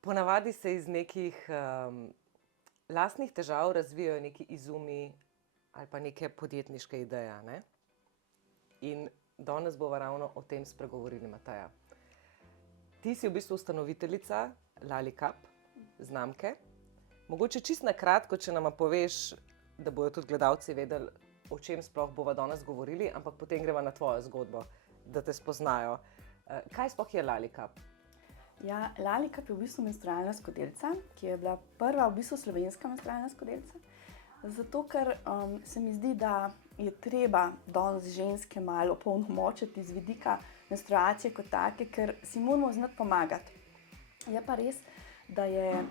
Ponavadi se iz nekih lastnih težav razvijajo neki izumi ali pa neke podjetniške ideje. Ne? In danes bova ravno o tem spregovorili, Mateja. Ti si v bistvu ustanoviteljica Lalikap znamke. Mogoče čisto na kratko, če nama poveš, da bojo tudi gledalci vedeli, o čem sploh bova danes govorili, ampak potem greva na tvojo zgodbo, da te spoznajo. Kaj sploh je Lalikap? Ja, Lalikap je v bistvu menstrualna skodelica, ki je bila prva v bistvu slovenska menstrualna skodelica. Zato, ker se mi zdi, da je treba danes ženske malo opolnomočiti z vidika menstruacije kot take, ker si moramo znati pomagati. Je pa res, da je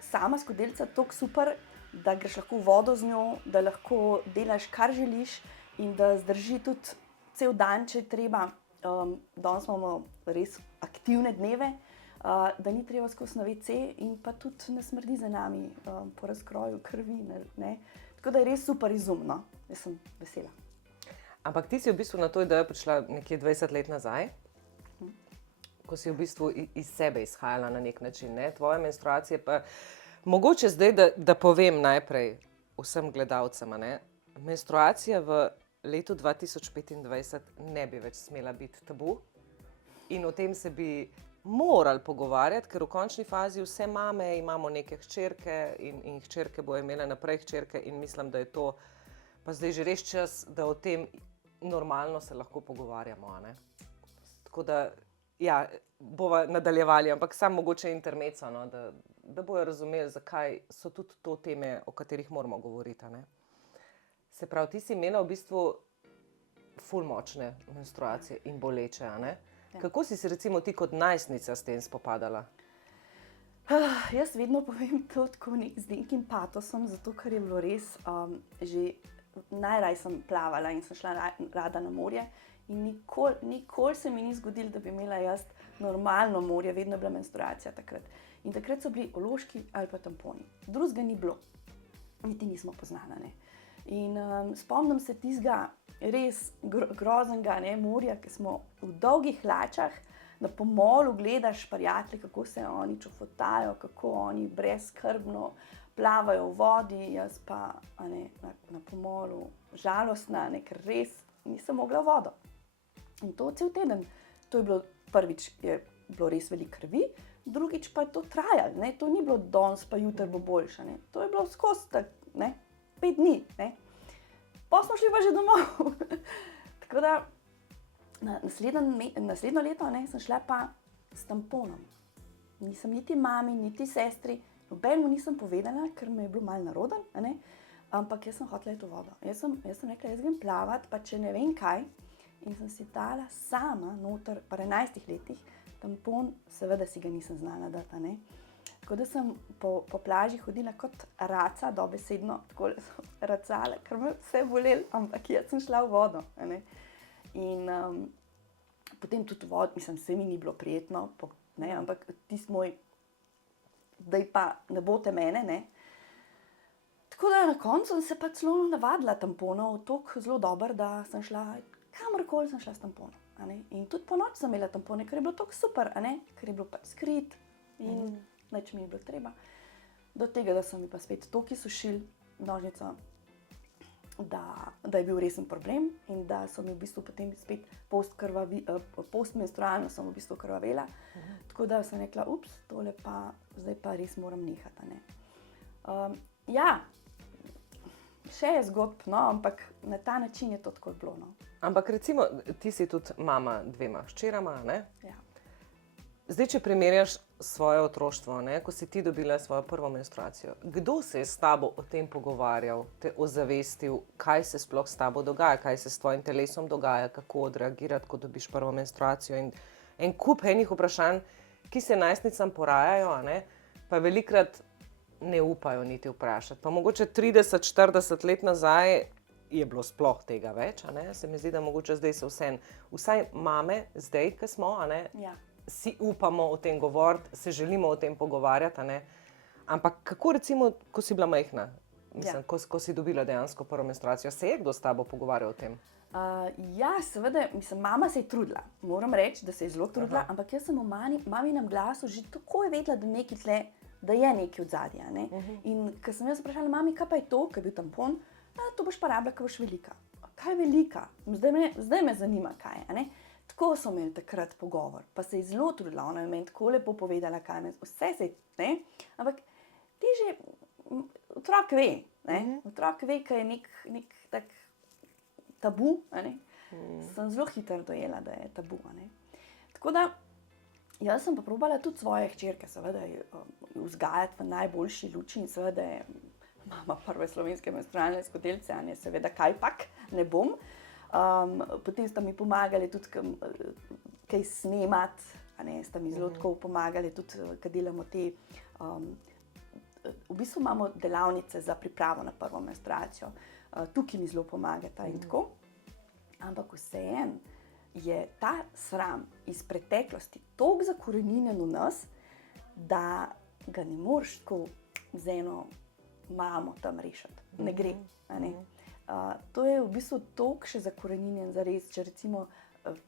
sama skodelica toliko super, da greš lahko v vodo z njo, da lahko delaš, kar želiš in da zdrži tudi cel dan, če je treba. Danes imamo res aktivne dneve, da ni treba skozi na WC in pa tudi ne smrdi za nami po razkroju krvi. Ne? Tako da je res super izumno. Jaz sem vesela. Ampak ti si v bistvu na to idejo prišla nekje 20 let nazaj, ko si v bistvu iz sebe izhajala na nek način. Ne? Tvoje menstruacije pa, mogoče zdaj, da povem najprej vsem gledalcem, ne? Menstruacija v letu 2025 ne bi več smela biti tabu in o tem se bi morali pogovarjati, ker v končni fazi vse mame imamo neke hčerke in hčerke bojo imele naprej hčerke in mislim, da je to pa zdaj že res čas, da o tem normalno se lahko pogovarjamo. Ne? Tako da, ja, bova nadaljevali, ampak samo mogoče intermezzo, no, da bojo razumeli, zakaj so tudi to teme, o katerih moramo govoriti. Ne? Se pravi, ti si imela v bistvu ful močne menstruacije in boleče, a ne? Ja. Kako si se recimo ti kot najstnica s tem spopadala? Jaz vedno povem to tako z nekim patosom, zato ker je bilo res, že najraj sem plavala in sem šla rada na morje in nikoli se mi ni zgodilo, da bi imela jaz normalno morje, vedno je bila menstruacija takrat. In takrat so bili ološki ali pa tamponi. Drugega ni bilo, niti nismo poznala, ne. In spomnim se tistega res groznega morja, ki smo v dolgih hlačah na pomolu gledaš prijatelje, kako se oni čofotajo, kako oni brezskrbno plavajo v vodi, jaz pa na pomolu žalostna, ker res nisem mogla v vodo. In to cel teden. To je bilo, prvič je bilo res veliko krvi, drugič pa je to trajalo, ne. To ni bilo danes pa jutri bo boljše, ne. To je bilo skozi tak, 5 dni, ne. Pa smo šli pa že domov. Tako da naslednjo leto sem šla pa s tamponom. Nisem niti mami, niti sestri, nobenemu nisem povedala, ker me je bilo malo naroden, ampak jaz sem hotela iti v vodo. Jaz sem rekla, jaz grem plavat, pa če ne vem kaj, in sem si dala sama noter, pa 11 letih, tampon, seveda si ga nisem znala dati, Tako da sem po plaži hodila kot raca, dobesedno, tako sem racala, ker me vse bolelo, ampak jaz sem šla v vodo. In potem tudi v vodo, mislim, se mi ni bilo prijetno, ampak tisti moj, daj pa ne bote mene, Tako da na koncu sem se pa celo navadila tamponov, toliko zelo dobro, da sem šla, kamorkoli sem šla s tamponom. In tudi po noč sem imela tampone, ker je bilo toliko super, ker je bilo pač skrit in nič mi je bilo treba. Do tega, da so mi pa spet toliko sušili nožnico, da je bil resen problem in da so mi v bistvu potem spet postmenstrualno sem v bistvu krvavela. Tako da sem rekla, tole pa, zdaj pa res moram nehati. Ja, še je zgodb, ampak na ta način je to tako bilo. Ampak recimo, ti si tudi mama 2 hčerama, ne? Ja. Zdaj, če primerjaš svoje otroštvo, ko si ti dobila svojo prvo menstruacijo, kdo se je s tabo o tem pogovarjal, te ozavestil, kaj se sploh s tabo dogaja, kaj se s tvojim telesom dogaja, kako odreagirati, ko dobiš prvo menstruacijo in en kup enih vprašanj, ki se najstnicam porajajo, pa velikokrat ne upajo niti vprašati. Pa mogoče 30-40 let nazaj je bilo sploh tega več, se mi zdi, da mogoče zdaj se vsaj mame, zdaj, ki smo, Ja. si upamo o tem govoriti, se želimo o tem pogovarjati, ampak kako recimo, ko si bila majhna? Mislim, ko si dobila dejansko prvo menstruacijo, se je kdo s tabo pogovarjal o tem? Ja, seveda, mama se je trudila. Moram reči, da se je zelo trudila, ampak jaz sem v maminem glasu že takoj vedela, da je nekaj od zadja. In ko sem jaz vprašala, mami, kaj pa je to, ko je bil tampon, to boš pa rabila, ko boš velika. Kaj je velika? Zdaj me zanima, kaj je. Tako so imeli takrat pogovor, pa se je zelo trudila, ona je meni tako lepo povedala, kaj me vse se je, ampak ti že, otrok ve, otrok ve, kaj je nek tak tabu, sem zelo hitro dojela, da je tabu. Tako da, jaz sem pa probala tudi svoje hčerke, seveda, vzgajati v najboljši luči in seveda je mama prve slovenske menstrualne skodelice, seveda kajpak, ne bom. Potem sta mi pomagali tudi kaj snemati, sta mi zelo tako pomagali tudi, kad delamo te, v bistvu imamo delavnice za pripravo na prvo menstruacijo. Tukaj mi zelo pomagata in tako. Ampak vseeno je ta sram iz preteklosti toliko zakoreninjen v nas, da ga ne moreš tako z eno mamo tam rešiti. Ne gre. To je v bistvu toliko še zakoreninjen zares, če recimo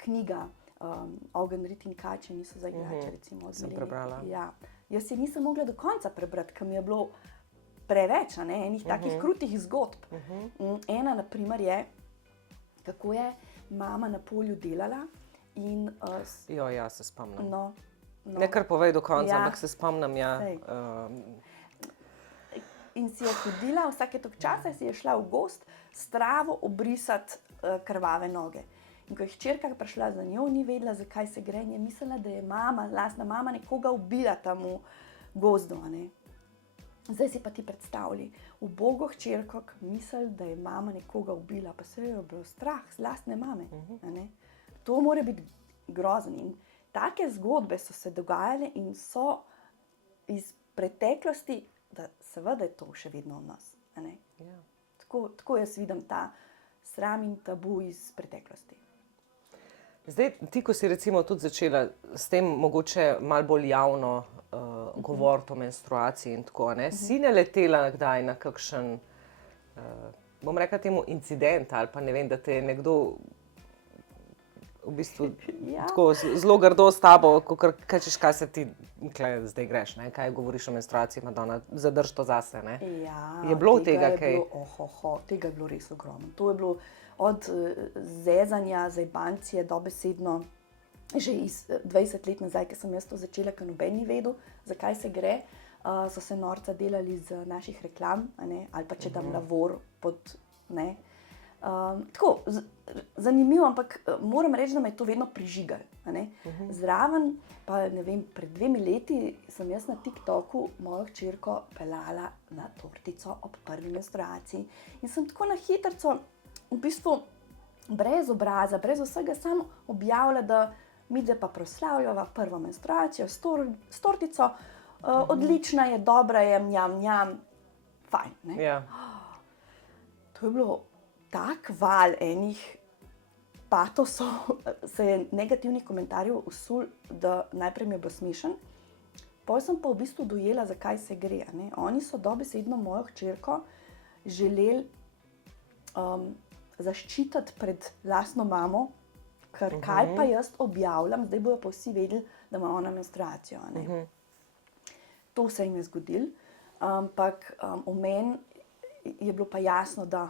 knjiga Ogenj, rit in kače niso za igrače, recimo. Sem prebrala. Ja. Jaz se nisem mogla do konca prebrati, ker mi je bilo preveč, enih takih krutih zgodb. Ena, na primer, je, kako je mama na polju delala in... Ja, se spomnim. No. Ne kar povej do konca, ampak se spomnim, ja. In si je hodila, vsake toliko časa si je šla v gozd s travo obrisati krvave noge. In ko je hčerka prišla za njo, ni vedela, zakaj se gre, in je mislila, da je lastna mama nekoga ubila tam v gozdu. Zdaj si pa ti predstavljaj, ubogo hčerko, ki misli, da je mama nekoga ubila, pa se je bilo strah z lastne mame. To mora biti grozno. In take zgodbe so se dogajale in so iz preteklosti, da seveda je to še vedno v nas. Ja. Tako jaz vidim ta sram in tabu iz preteklosti. Zdaj, ti, ko si recimo tudi začela s tem mogoče malo bolj javno govoriti o menstruaciji in tako, si naletela kdaj na kakšen, bom rekla temu, incident ali pa ne vem, da te je nekdo v bistvu tako zelo grdo s tabo, kaj češ, kaj se ti zdaj greš, kaj govoriš o menstruaciji, Madonna, zadrž to zase, Ja, je bilo tega kaj? Tega je bilo res ogromno. To je bilo od zezanja, zajbancije, dobesedno, že iz 20 let nazaj, ko sem jaz to začela, ker noben ni vedel, zakaj se gre, so se norca delali z naših reklam, ali pa če dam lavor pod, tako, zanimivo, ampak moram reči, da me je to vedno prižigalo. Zraven, pa ne vem, pred 2 leti sem jaz na TikToku mojo hčerko peljala na tortico ob prvi menstruaciji in sem tako na hitrico, v bistvu brez obraza, brez vsega, samo objavila, da midve pa proslavljava prvo menstruacijo s tortico, odlična je, dobra je, njam, fajn. Ja. To je bilo tak val enih patosov, se je negativnih komentarjev usul, da najprej mi je bilo smešen. Potem sem pa v bistvu dojela, zakaj se gre. Oni so dobesedno mojo hčerko želeli zaščititi pred lastno mamo, ker kaj pa jaz objavljam, zdaj bojo pa vsi vedeli, da ima ona menstruacijo. To se jim je zgodilo, ampak v meni je bilo pa jasno, da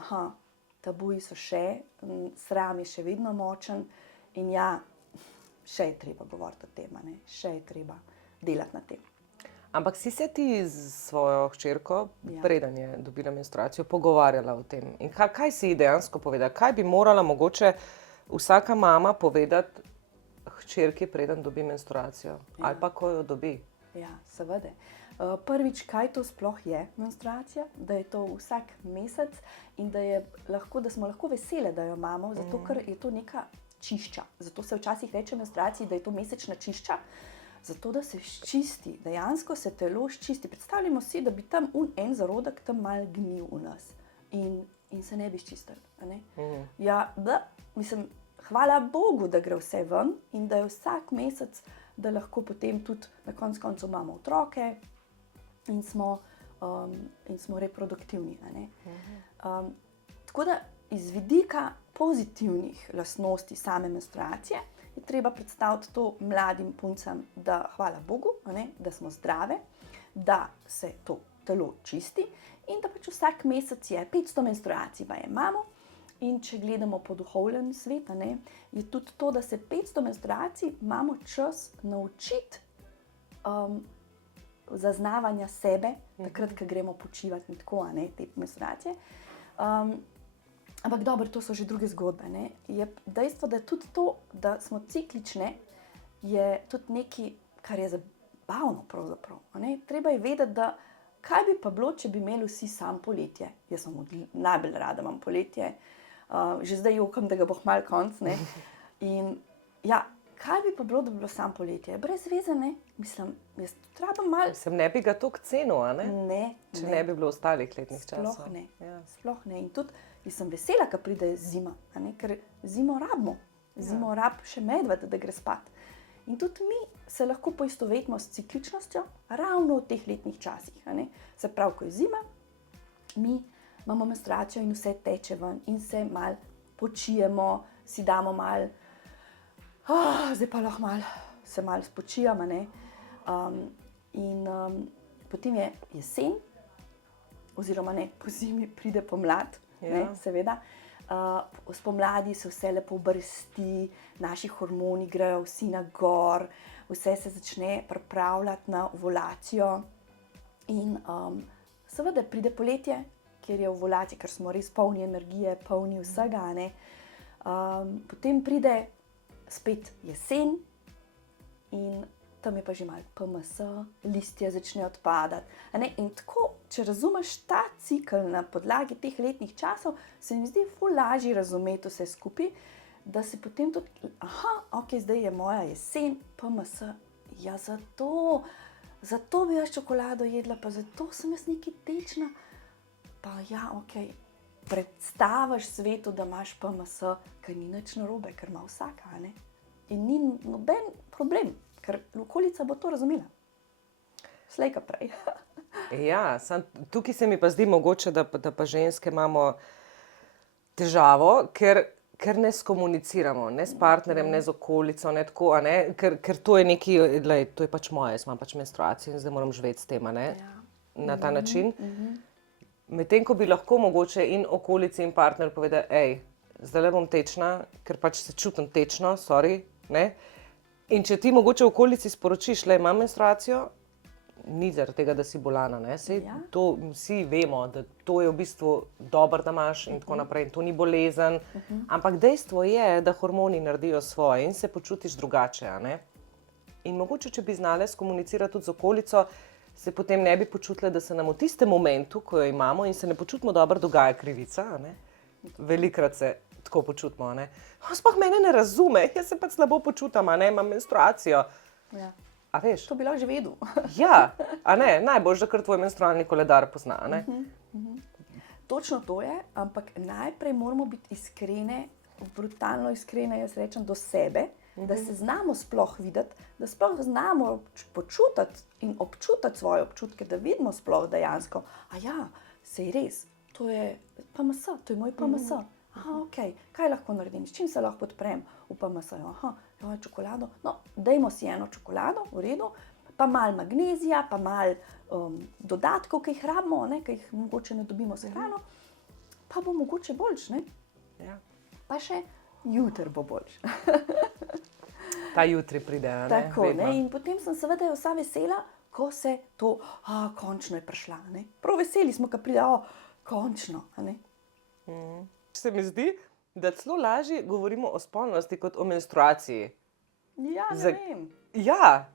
tabuji so še, sram je še vedno močen in ja, še je treba govoriti o tem, še je treba delati na tem. Ampak si se ti z svojo hčerko, preden je dobila menstruacijo, pogovarjala o tem? In kaj si ji dejansko povedala? Kaj bi morala mogoče vsaka mama povedati hčerki, preden dobi menstruacijo? Ali pa ko jo dobi? Ja, seveda. Prvič, kaj to sploh je menstruacija, da je to vsak mesec in da smo lahko vesele, da jo imamo, zato ker je to neka čišča. Zato se včasih reče menstruaciji, da je to mesečna čišča, zato da se ščisti, dejansko se telo ščisti. Predstavljamo si, da bi tam en zarodek tam malo gnil v nas in se ne bi ščistil. Ja, mislim, hvala Bogu, da gre vse ven in da je vsak mesec, da lahko potem tudi na koncu imamo otroke in smo in smo reproduktivni. A ne? Tako da iz vidika pozitivnih lastnosti same menstruacije je treba predstaviti to mladim puncam, da hvala Bogu, a ne, da smo zdrave, da se to telo čisti in da pač vsak mesec je 500 menstruacij, pa je imamo. In če gledamo po duhovnem svetu, je tudi to, da se 500 menstruacij imamo čas naučiti zaznavanja sebe, takrat, ko gremo počivati in tako, te menstruacije. Ampak dobro, to so že druge zgodbe. Ne? Je dejstvo, da je tudi to, da smo ciklične, je tudi nekaj, kar je zabavno pravzaprav. Treba je vedeti, da kaj bi pa bilo, če bi imeli vsi sam poletje. Jaz sem najbolj rada imam poletje, že zdaj jokam, da ga bo malo konc. Ne? In ja, kaj bi pa bilo, da bi bilo sam poletje? Brez veze, ne? Mislim, jaz treba malo... Sem ne bi ga toliko cenil, a ne? Ne. Če ne bi bilo ostalih letnih časov. Sploh ne. Ja. Sploh ne. In tudi jaz sem vesela, ko pride zima, ker zimo rabimo. Zimo rab še medved, da gre spat. In tudi mi se lahko poistovetimo s cikličnostjo ravno v teh letnih časih. Se pravi, ko je zima, mi imamo menstruacijo in vse teče ven in se malo počijemo, si damo malo, zdaj pa lahko se malo spočijamo. Potem je jesen, oziroma ne, po zimi pride pomlad, seveda. Spomladi se vse lepo brsti, naši hormoni grejo vsi na gor, vse se začne pripravljati na ovulacijo in seveda pride poletje, kjer je ovulacija, ker smo res polni energije, polni vsega. Potem pride spet jesen in tam je pa že malo PMS, listje začne odpadati. In tako, če razumeš ta cikel na podlagi teh letnih časov, se mi zdi ful lažje razumeti vse skupaj, da se potem tudi, ok, zdaj je moja jesen, PMS, ja zato bi jaz čokolado jedla, pa zato sem jaz nekaj tečna, pa ja, ok, predstaviš svetu, da imaš PMS, ker ni nič narobe, ker ima vsaka, in ni noben problem. Ker okolica bo to razumela. Slej ka prej. Ja, tukaj se mi pa zdi mogoče, da pa ženske imamo težavo, ker ne skomuniciramo, ne s partnerjem, ne z okolico, ne tako, ker to je nekaj, to je pač moje, jaz imam pač menstruacijo in zdaj moram živeti s tem, na ta način. Medtem, ko bi lahko mogoče in okolici in partner povedali, zdaj bom tečna, ker pač se čutim tečno, sorry, ne? In če ti mogoče v okolici sporočiš, imam menstruacijo, ni zaradi tega, da si bolana. To vsi vemo, da to je v bistvu dobro, da imaš in tako naprej. In to ni bolezen. Ampak dejstvo je, da hormoni naredijo svoje in se počutiš drugače. In mogoče, če bi znale skomunicirati tudi z okolico, se potem ne bi počutile, da se nam v tistem momentu, ko jo imamo in se ne počutimo dobro, dogaja krivica. Velikrat se tako počutimo. Sploh mene ne razume, jaz se pač slabo počutam, imam menstruacijo. Ja. A veš? To bi lahko že vedel. Ja, najboljše, da kar tvoj menstrualni koledar pozna. Točno to je, ampak najprej moramo biti iskrene, brutalno iskrene, jaz rečem, do sebe, da se znamo sploh videti, da sploh znamo počutiti in občutiti svoje občutke, da vidimo sploh dejansko, sej res, to je PMS, to je moj PMS. Ok, kaj lahko naredim, s čim se lahko podprem v PMS-ju? Čokolado, no, dajmo si eno čokolado, v redu, pa malo magnezija, pa malo dodatkov, ki jih rabimo, ki jih mogoče ne dobimo s hrano, pa bo mogoče boljš, ne? Ja. Pa še jutri bo boljš. Ta jutri pride, ne? Tako, in potem sem seveda vsa vesela, ko se to, končno je prišla, ne? Prav veseli smo, ko pride, končno, ne? Se mi zdi, da celo lažje govorimo o spolnosti kot o menstruaciji. Ja, ne vem. Ja.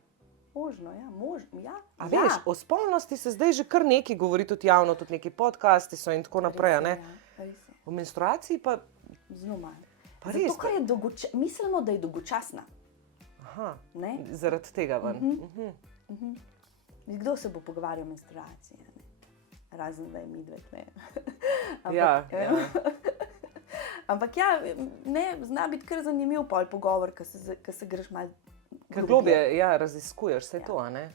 Možno, ja. A veš, o spolnosti se zdaj že kar nekaj govori tudi javno, tudi neki podcasti so in tako naprej, Res je. O menstruaciji pa... Zelo malo. Pa res, zato, ker mislimo, da je dolgočasna. Ne? Zaradi tega ven. Kdo se bo pogovarjal o menstruaciji? Razen, da je midve tve. Ampak ja, zna biti kar zanimiv pogovor, ko se greš malo Ker globje raziskuješ vse to, ne?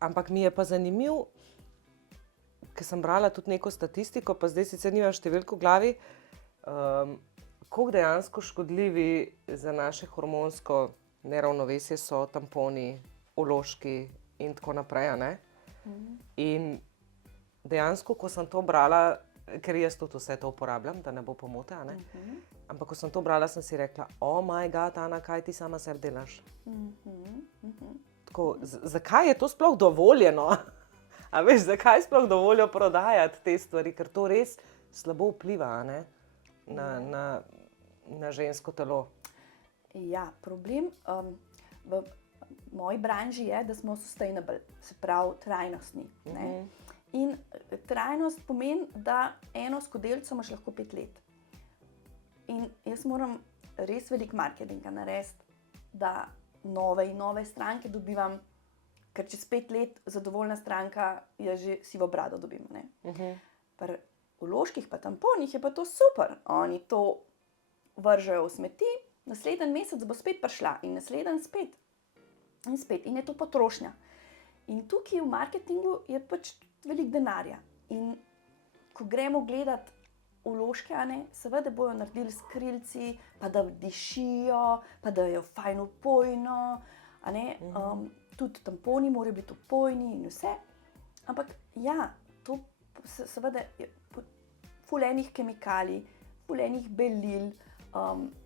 Ampak mi je pa zanimiv ker sem brala tudi neko statistiko, pa zdaj sicer nimam številko v glavi, koliko dejansko škodljivi za naše hormonsko neravnovesje so tamponi, vložki in tako naprej. A ne? In dejansko, ko sem to brala, ker jaz tudi vse to uporabljam, da ne bo pomote, a ne? Ampak ko sem to brala, sem si rekla, oh my god, Ana, kaj ti sama sebi delaš? Tako, zakaj je to sploh dovoljeno? A veš, zakaj sploh dovoljo prodajati te stvari, ker to res slabo vpliva, a ne? Na žensko telo. Ja, problem v moji branži je, da smo sustainable, se pravi trajnostni. Ne? In trajnost pomeni, da eno skodelico imaš lahko 5 let. In jaz moram res veliko marketinga narediti, da nove in nove stranke dobivam, ker čez 5 let zadovoljna stranka, jaz že sivo brado dobim. Pri vložkih pa tamponih je pa to super. Oni to vržejo v smeti, naslednji mesec bo spet prišla in naslednji spet. In spet. In je to potrošnja. In tukaj v marketingu je pač veliko denarja. In ko gremo gledati vložke, seveda bojo naredili s krilci, pa da dišijo, pa da je fajn opojno. Tudi tamponi morajo biti opojni in vse. Ampak ja, to seveda je ful enih kemikalij, ful enih belil.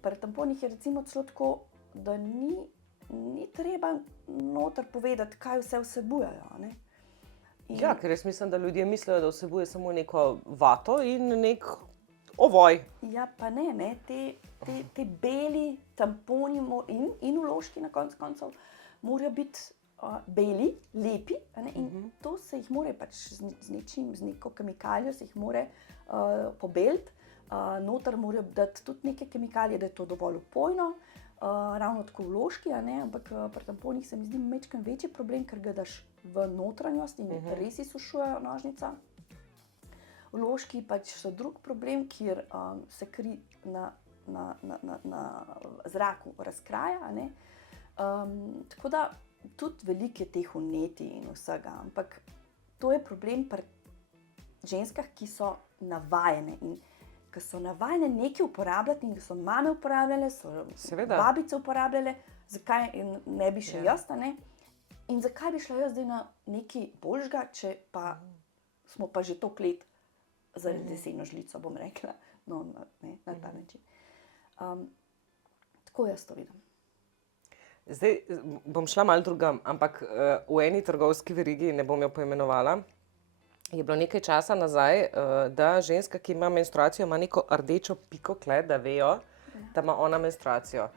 Pri tamponih je recimo celo tako, da ni treba noter povedati, kaj vse vsebujejo. Ja, ker jaz mislim, da ljudje mislijo, da vsebuje samo neko vato in nek ovoj. Ja, pa ne. Te beli tamponi in vložki na koncu morajo biti beli, lepi, in to se jih mora pač z nečim, z neko kemikalijo se jih mora pobeliti. Noter morajo dati tudi neke kemikalije, da je to dovolj opojno, ravno tako vložki, ampak pri tamponih se mi zdi majčkeno večji problem, ker ga daš v notranjost in res izsušujejo nožnica. Vložki pač so drug problem, kjer se kri na zraku razkraja. Tako da tudi veliko je teh vnetij in vsega, ampak to je problem pri ženskah, ki so navajene in ki so navajene nekaj uporabljati in ki so mame uporabljale, so babice uporabljale, zakaj ne bi še jaz, in zakaj bi šla jaz zdaj na nekaj boljšega, če pa smo pa že toliko let zaradi deseno žlico, bom rekla, na ta način. Tako jaz to vidim. Zdaj bom šla malo drugam, ampak v eni trgovski verigi, ne bom jo poimenovala, je bilo nekaj časa nazaj, da ženska, ki ima menstruacijo, ima neko rdečo piko kle, da vejo, da ima ona menstruacijo.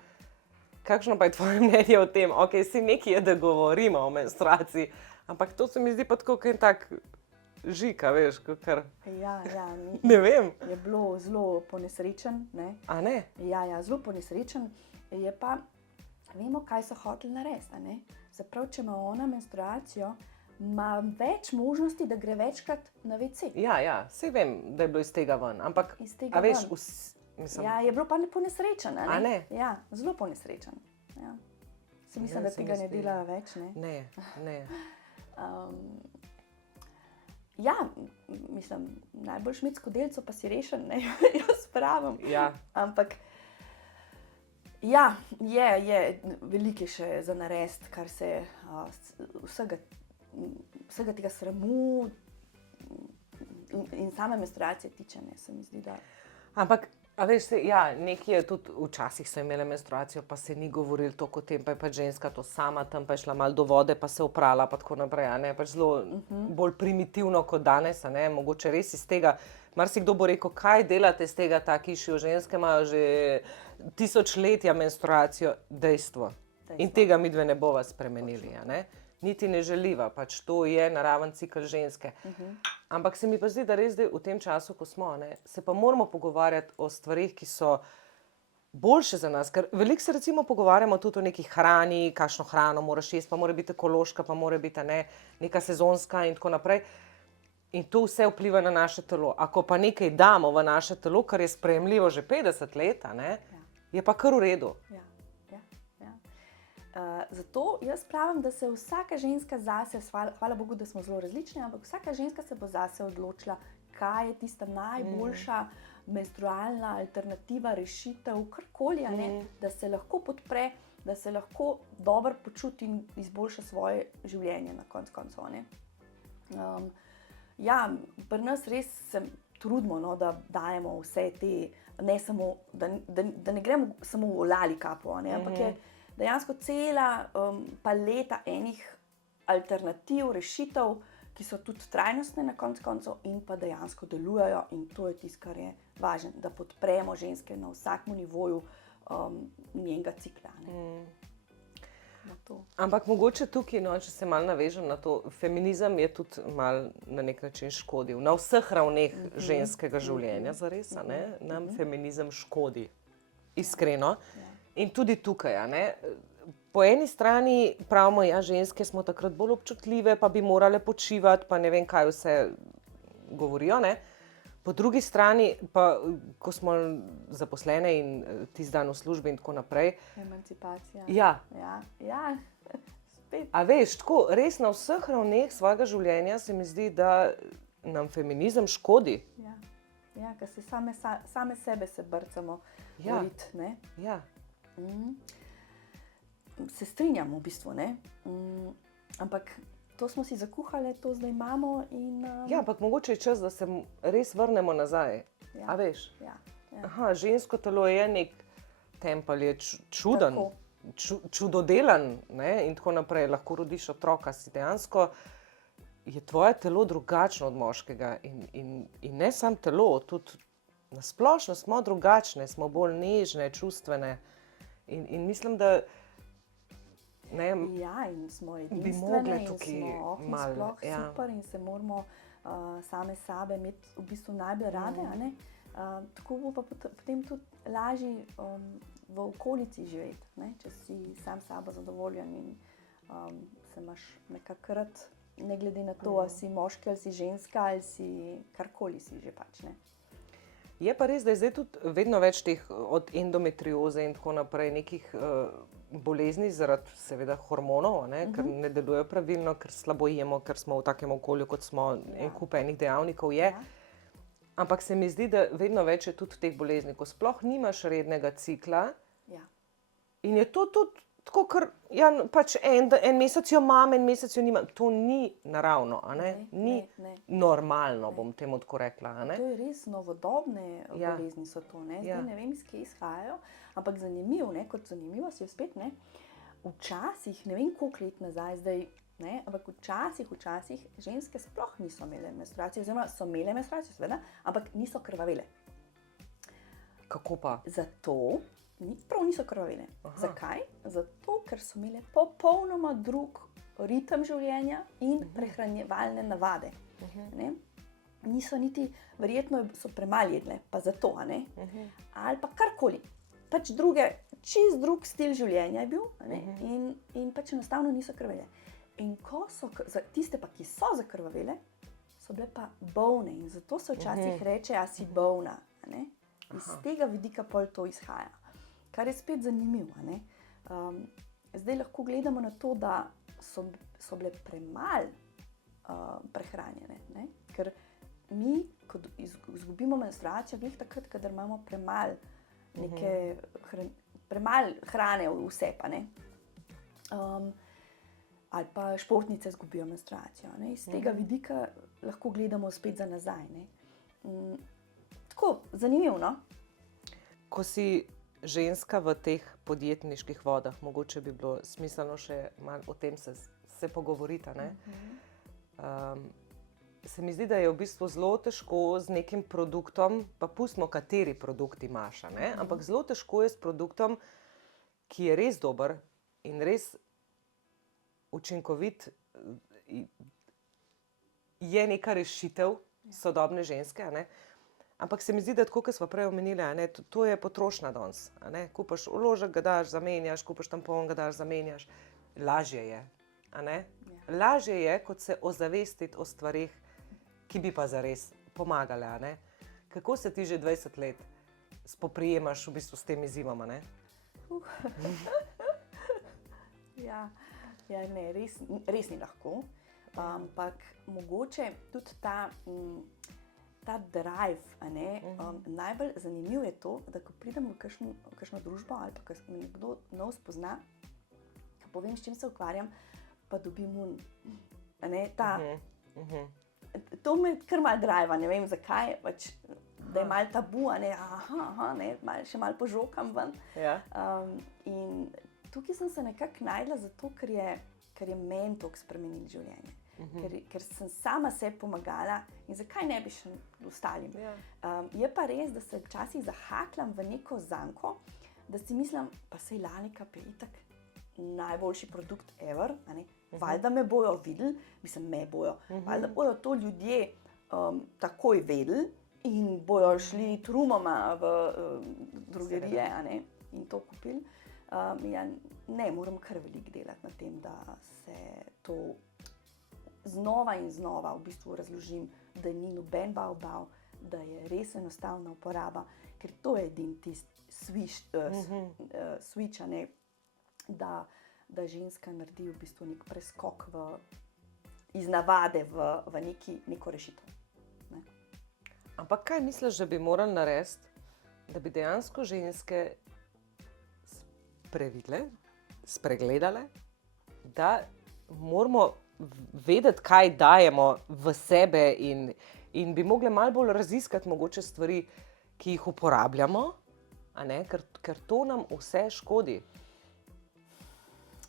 Kakšno pa je tvoje mnenje o tem? Ok, si nekaj je, da govorimo o menstruaciji, ampak to se mi zdi pa tako en tak žika, veš, kar... Ja, ne vem. Je bilo zelo ponesrečen, ne? A ne? Ja, zelo ponesrečen. Je pa, vemo, kaj so hoteli narediti, Se pravi, če ima ona menstruacijo, ima več možnosti, da gre večkrat na WC. Ja, saj vem, da je bilo iz tega ven, ampak, a veš, mislim... Ja, je bilo pa ponesrečen, A ne? Ja, zelo ponesrečen. Ja. Si mislim, da tega ne dela več, ne? Ne. Ja, mislim, najbolj imeti skodelico, pa si rešen, ne? Jaz pravim. Ja. Ampak, ja, je veliko še za narediti, kar se vsega tega sramu in same menstruacije tiče, se mi zdi, da... Ampak, a veš, nekaj je tudi, včasih so imele menstruacijo, pa se ni govorilo toliko o tem, pa je pač ženska to sama, tam pa je šla malo do vode, pa se oprala, pa tako naprej, pač zelo bolj primitivno kot danes, mogoče res iz tega, marsikdo bo rekel, kaj delate iz tega, taki šijo, ženske imajo že 1000 letja menstruacijo, dejstvo. In tega midve ne bova spremenili, Niti ne želiva, pač to je naraven cikel ženske. Ampak se mi pa zdi, da res zdaj v tem času, ko smo, se pa moramo pogovarjati o stvarih, ki so boljše za nas, ker veliko se recimo pogovarjamo tudi o neki hrani, kakšno hrano moraš jesti, pa mora biti ekološka, pa mora biti neka sezonska in tako naprej. In to vse vpliva na naše telo. Ako pa nekaj damo v naše telo, kar je sprejemljivo že 50 let, je pa kar v redu. Zato jaz pravim, da se vsaka ženska zase, hvala Bogu, da smo zelo različni, ampak vsaka ženska se bo zase odločila, kaj je tista najboljša menstrualna alternativa, rešitev, karkoli, da se lahko podpre, da se lahko dobro počuti in izboljša svoje življenje na koncu. Ja, pri nas res se trudimo, no, da dajemo vse te, ne samo, da ne gremo samo v olali kapo, ampak je dejansko cela paleta enih alternativ, rešitev, ki so tudi trajnostne na koncu in pa dejansko delujejo, in to je tisto, kar je važno, da podpremo ženske na vsakem nivoju njenega cikla. Ampak mogoče tukaj, no, če se malo navežem na to, feminizem je tudi malo na nek način škodil. Na vseh ravneh ženskega življenja, zares, nam feminizem škodi. Iskreno. In tudi tukaj, po eni strani pravimo, ja, ženske smo takrat bolj občutljive, pa bi morale počivati, pa ne vem, kaj vse govorijo, Po drugi strani pa, ko smo zaposlene in tisti dan v službi in tako naprej. Emancipacija. Ja. Spet. A veš, tako, res na vseh ravneh svojega življenja se mi zdi, da nam feminizem škodi. Ja, ker se same sebe se brcamo boriti, ne? Ja. Se strinjamo v bistvu, ne? Ampak to smo si zakuhali, to zdaj imamo in... Ja, ampak mogoče je čas, da se res vrnemo nazaj. A veš? Ja. Aha, žensko telo je nek tempelj, je čuden, čudodelan, in tako naprej. Lahko rodiš otroka, si dejansko, je tvoje telo drugačno od moškega in ne samo telo, tudi na splošno smo drugačne, smo bolj nežne, čustvene in mislim, da ja, in smo edinstvene in smo sploh super in se moramo same sebe imeti v bistvu najbolj rade, tako bo pa potem tudi lažje v okolici živeti, če si sam sabo zadovoljen in se imaš nekako rad, ne glede na to, ali si moški, ali si ženska, ali si karkoli si že pač, Je pa res, da je zdaj tudi vedno več teh od endometrioze in tako naprej nekih bolezni zaradi seveda hormonov, ker ne delujejo pravilno, ker slabo jemo, ker smo v takem okolju, kot smo, en kup enih dejavnikov je. Ampak se mi zdi, da vedno več je tudi teh bolezni, ko sploh nimaš rednega cikla in je to tudi tako, ker pač en mesec jo imam, en mesec jo nimam. To ni naravno, ni normalno, bom temu tako rekla. To je res novodobne bolezni so to, zdaj ne vem, iz kje izhajajo, ampak zanimivo, kot zanimivost je spet, včasih, ne vem koliko let nazaj zdaj, ampak včasih ženske sploh niso imele menstruacije, oziroma so imele menstruacije, seveda, ampak niso krvavele. Kako pa? Zato prav niso krvavele. Zakaj? Zato, ker so imele popolnoma drug ritem življenja in prehranjevalne navade. Niso niti, verjetno so premalo jedle, pa zato, ali pa karkoli. Pač čist drug stil življenja je bil, in pač enostavno niso krvavele. In ko so, tiste pa, ki so zakrvavele, so bile pa bolne in zato se včasih reče, a si bolna. Iz tega vidika pol to izhaja. Kar je spet zanimivo. Zdaj lahko gledamo na to, da so bile premalo prehranjene. Ker mi, ko izgubimo menstruacijo, glih takrat, kadar imamo premalo hrane vse pa, ali pa športnice izgubijo menstruacijo. Iz tega vidika lahko gledamo spet za nazaj. Tako, zanimivo, no? Ko si ženska v teh podjetniških vodah, mogoče bi bilo smiselno še malo o tem se pogovoriti, se mi zdi, da je v bistvu zelo težko z nekim produktom, pa pustimo, kateri produkt imaš, ampak zelo težko je s produktom, ki je res dober in res učinkovit, je neka rešitev sodobne ženske, ampak se mi zdi, da tako, kot smo prej omenili, to je potrošnja danes. Kupaš vložek, ga daš, zamenjaš, kupaš tampon, ga daš, zamenjaš. Lažje je. Lažje je, kot se ozavestiti o stvarih, ki bi pa zares pomagale. Kako se ti že 20 let spoprijemaš v bistvu s tem izzivom? Ja, ne, res ni lahko. Ampak mogoče tudi ta drive, a ne, najbolj zanimivo je to, da ko pridem v kakšno družbo ali pa ko me nekdo nov spozna, ko povem, s čim se ukvarjam, pa dobim a ne, to me kar malo drive, ne vem zakaj, pač, da je malo tabu, a ne, ne, še malo požokam ven. Ja. In tukaj sem se nekako našla zato, ker je meni toliko spremenilo življenje. Ker sem sama sebi pomagala in zakaj ne bi še ostalim. Je pa res, da se včasih zahaklam v neko zanko, da si mislim, pa sej Lanika pa je itak najboljši produkt ever, a ne? Valjda me bojo videli, mislim, me bojo, valjda bojo to ljudje takoj vedeli in bojo šli trumoma v drogerije, a ne, in to kupili. Ja, ne, moram kar veliko delati na tem, da se to znova in znova v bistvu razložim, da ni noben bav, da je res enostavna uporaba, ker to je edini tisti switch, a ne, da ženska naredi v bistvu nek preskok iz navade v neko rešitev. Ne? Ampak kaj misliš, da bi morali narediti, da bi dejansko ženske previdele, spregledale, da moramo vedeti, kaj dajemo v sebe in bi mogle malo bolj raziskati mogoče stvari, ki jih uporabljamo, a ne? Ker to nam vse škodi.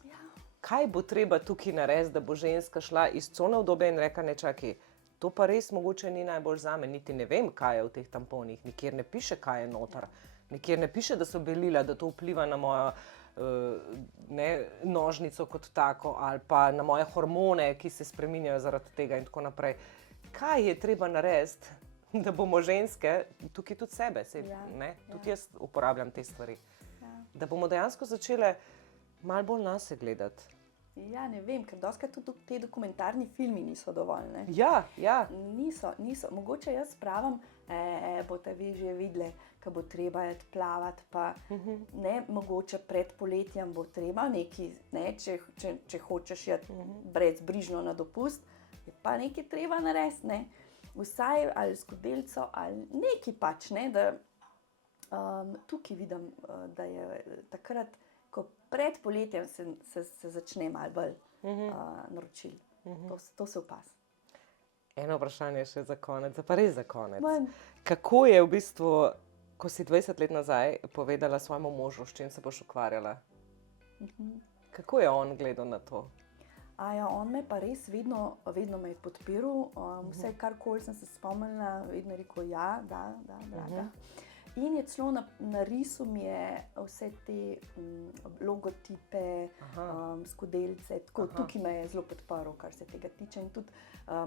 Ja. Kaj bo treba tukaj narediti, da bo ženska šla iz cone obdobja in rekla, ne čakaj, to pa res mogoče ni najbolj zame, niti ne vem, kaj je v teh tamponih, nikjer ne piše, kaj je noter, nikjer ne piše, da so belila, da to vpliva na mojo nožnico kot tako ali pa na moje hormone, ki se spreminjajo zaradi tega in tako naprej. Kaj je treba narediti, da bomo ženske, tukaj tudi sebe, tudi jaz uporabljam te stvari, da bomo dejansko začele malo bolj nase gledati. Ja, ne vem, ker dostikrat tudi te dokumentarni filmi niso dovolj, ne? Ja. Niso. Mogoče jaz pravim, boste vi že videli, ko bo treba iti plavati, pa ne, mogoče pred poletjem bo treba nekaj, ne, če hočeš iti brezbrižno na dopust, je pa nekaj treba narediti, ne. Vsaj ali skodelico ali nekaj pač, ne, da tukaj vidim, da je takrat, ko pred poletjem se začne malo bolj naročil. To se opazi. Eno vprašanje še za konec, pa res za konec. Kako je v bistvu, ko si 20 let nazaj povedala svojemu možu, s čim se boš ukvarjala? Kako je on gledal na to? On me pa res vedno me je podpiral, vse karkoli sem se spomnila, vedno je rekel ja, da. In je celo narisal mi je vse te logotipe, skodelice, tako tukaj me je zelo podprl, kar se tega tiče. In tudi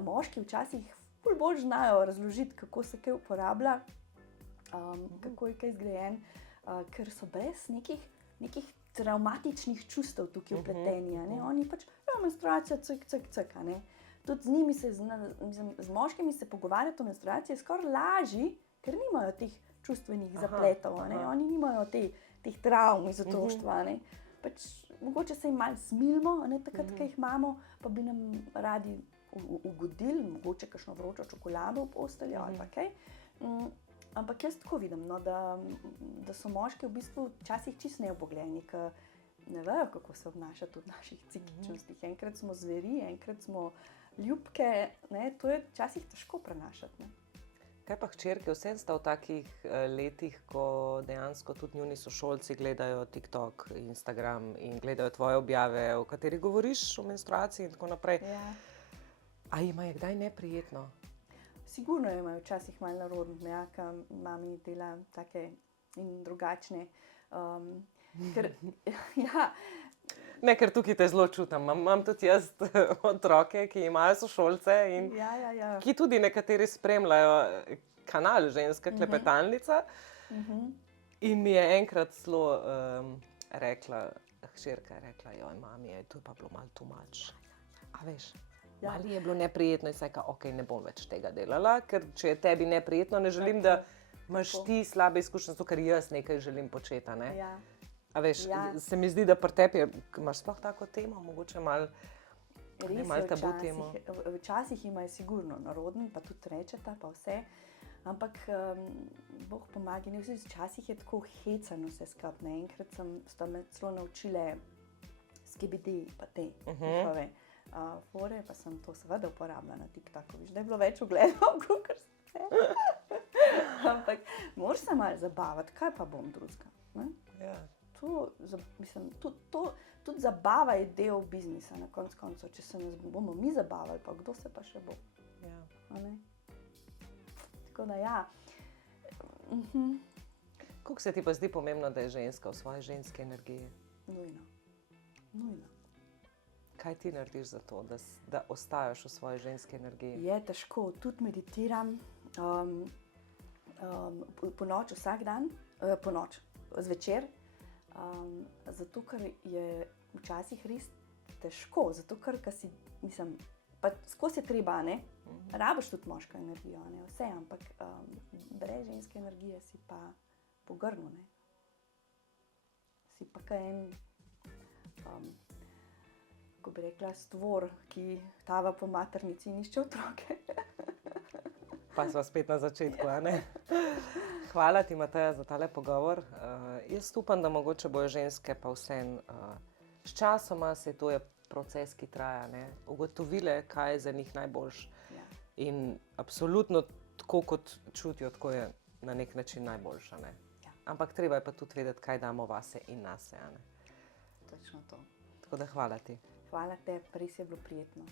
moški včasih ful bolj znajo razložiti, kako se kaj uporablja, kako je kaj zgrajen, ker so brez nekih travmatičnih čustev tukaj vpleteni. Oni pač, menstruacija, cek, a ne. Tudi z njimi z moškimi se pogovarjati o menstruaciji je skoraj lažji, ker nimajo teh čustvenih zapletov, oni nimajo teh travm iz otroštva. Pač, mogoče se jim malo smilimo, takrat, ko jih imamo, pa bi nam radi ugodili, mogoče kakšno vročo čokolado v posteljo ali pa kaj. Ampak jaz tako vidim, da so moški v bistvu včasih čisto neobogljeni, ker ne vejo, kako se obnašati v naših cikličnostih. Enkrat smo zveri, enkrat smo ljubke, to je včasih težko prenašati. Kaj pa hčerke, vsem sta v takih letih, ko dejansko tudi njuni sošolci gledajo TikTok, Instagram in gledajo tvoje objave, v katerih govoriš o menstruaciji in tako naprej. Ja. A jima je kdaj neprijetno? Sigurno imajo včasih malo narodno, ker mami dela take in drugačne. Ne, ker tukaj te zelo čutim. Imam tudi jaz otroke, ki imajo sošolce in ki tudi nekateri spremljajo kanal Ženska klepetalnica. In mi je enkrat zelo rekla, hčerka je rekla, joj, mami, to je pa bilo malo too much. A veš, ali je bilo neprijetno in sem rekla, ok, ne bom več tega delala, ker če je tebi neprijetno, ne želim, da imaš ti slabe izkušnje, zato ker jaz nekaj želim početi, ne? A veš, Ja. se mi zdi, da pri tebi imaš sploh tako temo, mogoče malo Res malo je, tabu temo. včasih imajo sigurno narodni, pa tudi rečeta, pa vse. Ampak Bog pomaga, ne včasih je tako hecano vse skupaj. Enkrat sta me celo naučile skibidi, pa te njihove fore, pa sem to seveda uporabljala na TikToku. Viš, da je bilo več ogledov, kot se. Ampak moraš se malo zabavati, kaj pa bom drugega. Ja. Tudi zabava je del biznisa na koncu koncev. Če se nas bomo mi zabavali, pa kdo se pa še bo. Ja. A ne? Tako da ja. Kako se ti pa zdi pomembno, da je ženska v svoji ženski energiji? Nujno. Nujno. Kaj ti narediš za to, da ostajaš v svoji ženski energiji? Je težko, tudi meditiram po noč vsak dan, po noč, zvečer. Zato, ker je včasih res težko, zato, ker si, mislim, pa skozi je treba, ne? Rabiš tudi moško energijo, ne? Vse, ampak brez ženske energije si pa pogrnil, ne? Si pa kaj en, ko bi rekla, stvor, ki tava po maternici in išče otroke. Pa sva spet na začetku, a ne? Hvala ti, Mateja, za tale pogovor. Jaz upam, da mogoče bojo ženske pa vseeno s časoma, se to je proces, ki traja, ne? Ugotovile, kaj je za njih najboljše. Ja. In absolutno tako, kot čutijo, tako je na nek način najboljša, ne? Ja. Ampak treba je pa tudi vedeti, kaj damo vase in nase, a ne? Točno to. Tako da hvala ti. Hvala te, res je bilo prijetno.